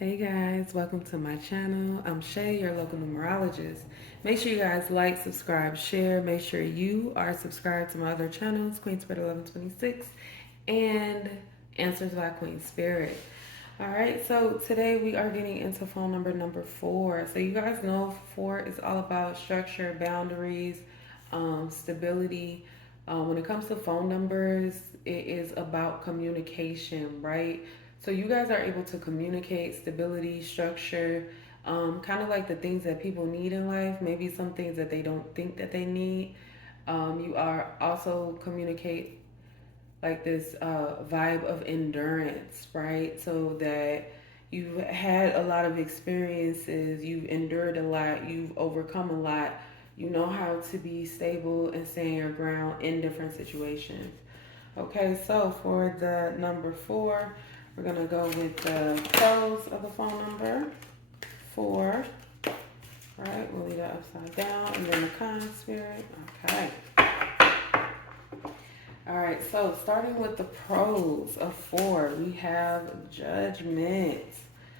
Hey guys, welcome to my channel. I'm Shay, your local numerologist. Make sure you guys like, subscribe, share. Make sure you are subscribed to my other channels, Queen Spirit 1126 and Answers by Queen Spirit. All right, so today we are getting into phone number 4. So you guys know 4 is all about structure, boundaries, stability. When it comes to phone numbers, it is about communication, right? So you guys are able to communicate stability, structure, kind of like the things that people need in life, maybe some things that they don't think that they need. You are also communicate like this vibe of endurance, right? So that you've had a lot of experiences, you've endured a lot, you've overcome a lot. You know how to be stable and stand your ground in different situations. Okay, so for the number 4, we're gonna go with the pros of the phone number 4. All right, we'll leave that upside down, and then the con spirit. Okay. All right, so starting with the pros of 4, we have judgment.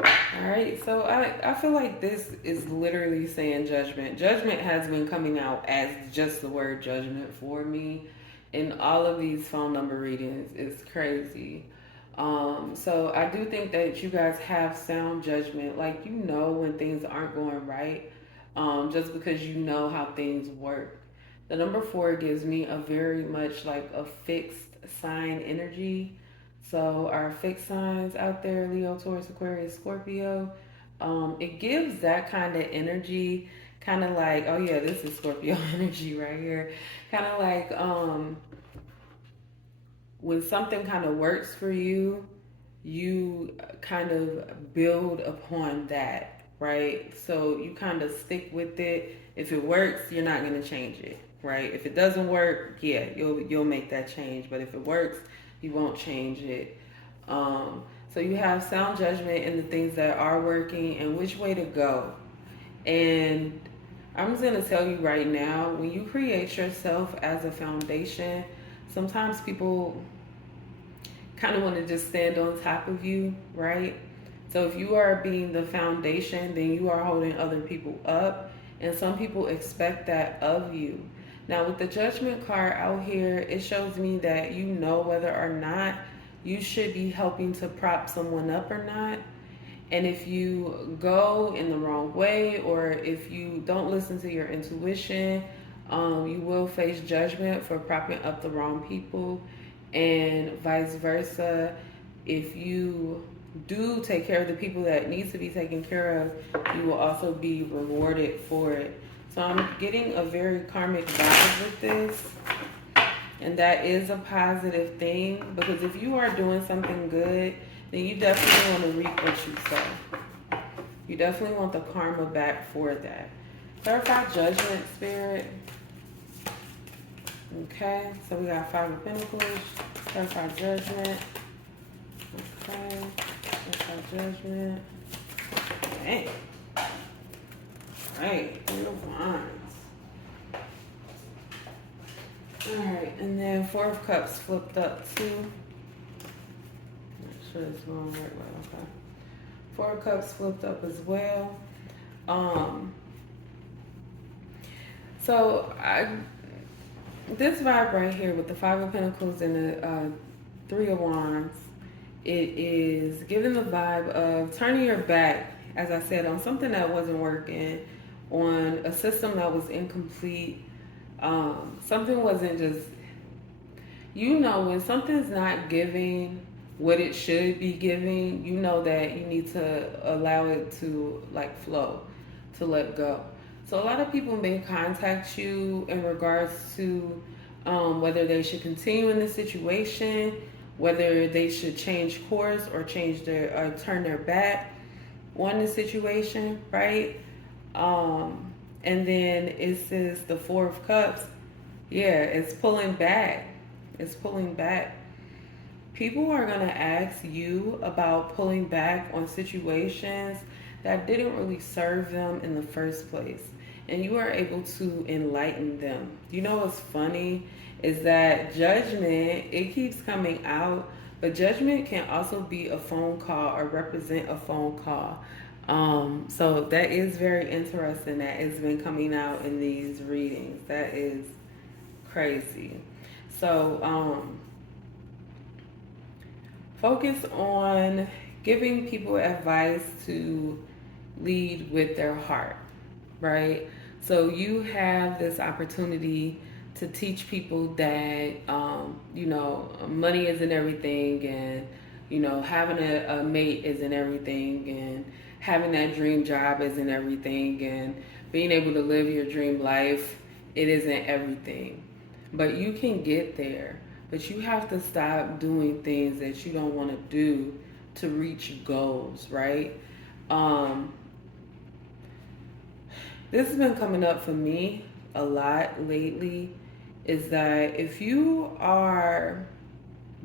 All right, so I feel like this is literally saying judgment. Judgment has been coming out as just the word judgment for me in all of these phone number readings. It's crazy. So I do think that you guys have sound judgment. Like, you know when things aren't going right, just because you know how things work. The number 4 gives me a very much like a fixed sign energy. So our fixed signs out there, Leo, Taurus, Aquarius, Scorpio, it gives that kind of energy, kind of like, oh yeah, this is Scorpio energy right here. Kind of like when something kind of works for you, you kind of build upon that, right? So you kind of stick with it. If it works, you're not going to change it, right? If it doesn't work, yeah, you'll make that change. But if it works, you won't change it. So you have sound judgment in the things that are working and which way to go. And I'm just gonna tell you right now, when you create yourself as a foundation, sometimes people kind of want to just stand on top of you, right? So if you are being the foundation, then you are holding other people up, and some people expect that of you. Now, with the judgment card out here, it shows me that you know whether or not you should be helping to prop someone up or not. And if you go in the wrong way, or if you don't listen to your intuition, you will face judgment for propping up the wrong people, and vice versa. If you do take care of the people that need to be taken care of, you will also be rewarded for it. So I'm getting a very karmic vibe with this, and that is a positive thing, because if you are doing something good, then you definitely want to reap what you sow. You definitely want the karma back for that. Clarify judgment, spirit. Okay, so we got 5 of Pentacles. Clarify judgment. Okay, clarify judgment. Dang. Right, 3 of Wands. Alright, and then 4 of Cups flipped up too. Make sure it's going right way. Okay. 4 of Cups flipped up as well. So this vibe right here with the 5 of Pentacles and the 3 of Wands, it is giving the vibe of turning your back, as I said, on something that wasn't working, on a system that was incomplete. Something wasn't just, you know, when something's not giving what it should be giving, you know that you need to allow it to like flow, to let go. So a lot of people may contact you in regards to whether they should continue in the situation, whether they should change course or change their turn their back on the situation, right? And then it says the 4 of Cups. Yeah, it's pulling back. It's pulling back. People are going to ask you about pulling back on situations that didn't really serve them in the first place. And you are able to enlighten them. You know what's funny is that judgment, it keeps coming out, But judgment can also be a phone call or represent a phone call. So that is very interesting that it's been coming out in these readings. That is crazy. So focus on giving people advice to lead with their heart, right? So you have this opportunity to teach people that, money isn't everything, and, having a mate isn't everything, and having that dream job isn't everything, and being able to live your dream life, it isn't everything. But you can get there. But you have to stop doing things that you don't want to do to reach goals, right? Um, this has been coming up for me a lot lately, is that if you are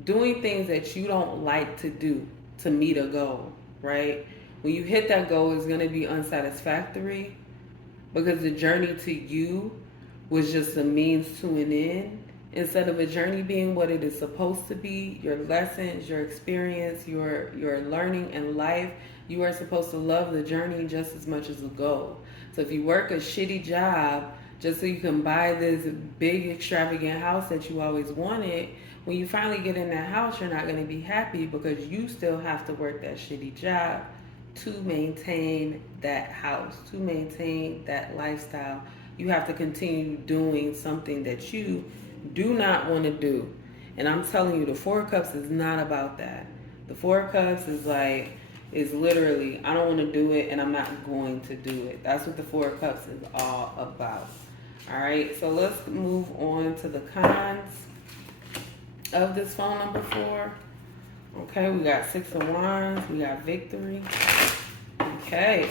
doing things that you don't like to do to meet a goal, right? When you hit that goal, it's going to be unsatisfactory because the journey to you was just a means to an end. Instead of a journey being what it is supposed to be, your lessons, your experience, your learning in life, you are supposed to love the journey just as much as the goal. So if you work a shitty job just so you can buy this big extravagant house that you always wanted, when you finally get in that house, you're not going to be happy because you still have to work that shitty job to maintain that house, to maintain that lifestyle. You have to continue doing something that you do not want to do. And I'm telling you, the Four of Cups is not about that. The Four of Cups is like, is literally, I don't want to do it and I'm not going to do it. That's what the Four of Cups is all about. All right, so let's move on to the cons of this phone number 4. Okay, we got Six of Wands, we got victory. Okay.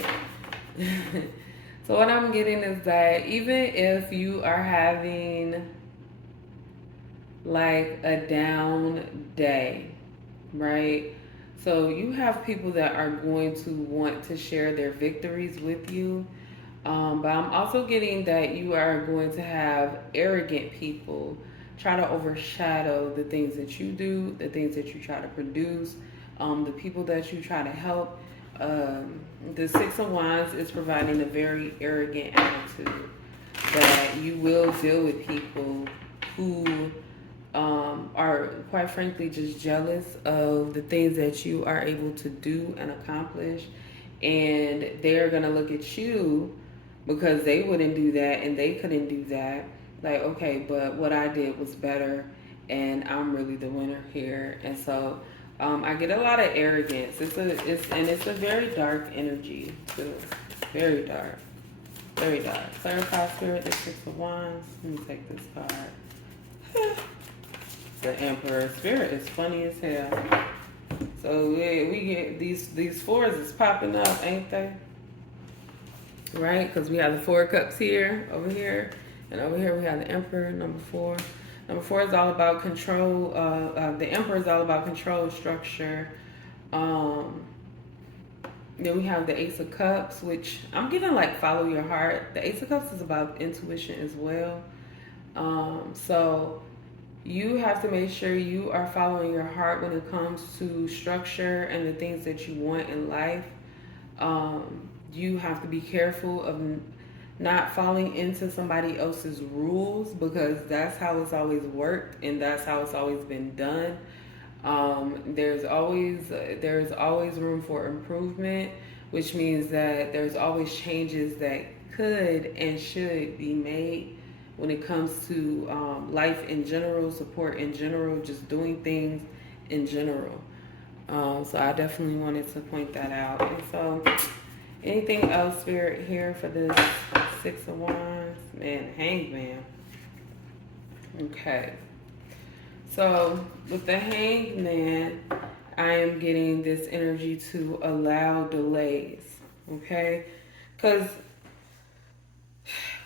So what I'm getting is that even if you are having like a down day, right? So you have people that are going to want to share their victories with you. But I'm also getting that you are going to have arrogant people try to overshadow the things that you do, the things that you try to produce, the people that you try to help. The Six of Wands is providing a very arrogant attitude that you will deal with people who are quite frankly just jealous of the things that you are able to do and accomplish, and they're gonna look at you because they wouldn't do that and they couldn't do that, like, okay, but what I did was better and I'm really the winner here. And so I get a lot of arrogance. It's a very dark energy too. Very dark. Very dark. Clarify spirit, the Six of Wands. Let me take this card. The Emperor. Spirit is funny as hell. So we get these fours is popping up, ain't they? Right? Because we have the Four of Cups here, over here, and over here we have the Emperor, number 4. Number 4 is all about control. The Emperor is all about control, structure. Then we have the Ace of Cups, which I'm getting like follow your heart. The Ace of Cups is about intuition as well. So you have to make sure you are following your heart when it comes to structure and the things that you want in life. You have to be careful of not falling into somebody else's rules because that's how it's always worked and that's how it's always been done. There's always room for improvement, which means that there's always changes that could and should be made when it comes to life in general, support in general, just doing things in general. So I definitely wanted to point that out. And so anything else, Spirit, here for this Six of Wands? Man, Hangman. Okay. So with the Hangman, I am getting this energy to allow delays. Okay? Because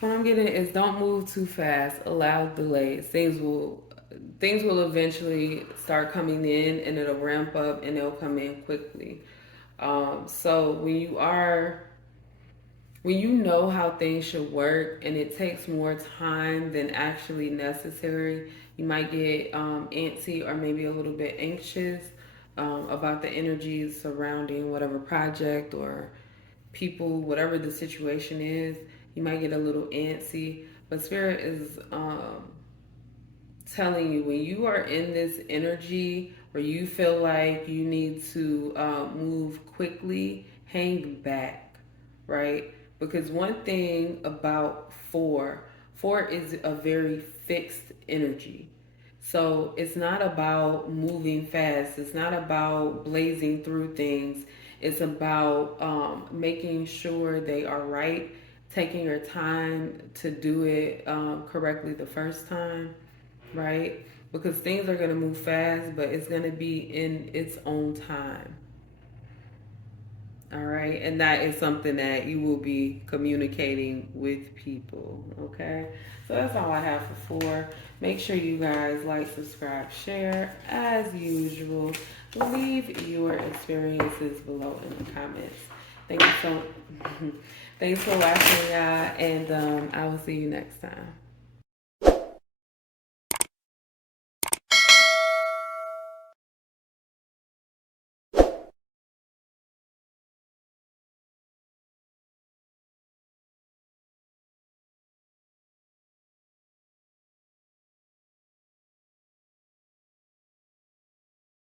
what I'm getting is don't move too fast. Allow delays. Things will eventually start coming in and it'll ramp up and it'll come in quickly. So when you are when you know how things should work and it takes more time than actually necessary, you might get antsy or maybe a little bit anxious about the energies surrounding whatever project or people, whatever the situation is. You might get a little antsy, but Spirit is telling you when you are in this energy where you feel like you need to move quickly, hang back, right? Because one thing about four is a very fixed energy. So it's not about moving fast. It's not about blazing through things. It's about making sure they are right, taking your time to do it correctly the first time, right? Because things are going to move fast, but it's going to be in its own time. All right. And that is something that you will be communicating with people. Okay. So that's all I have for four. Make sure you guys like, subscribe, share as usual. Leave your experiences below in the comments. Thank you so Thanks for watching, y'all. And I will see you next time.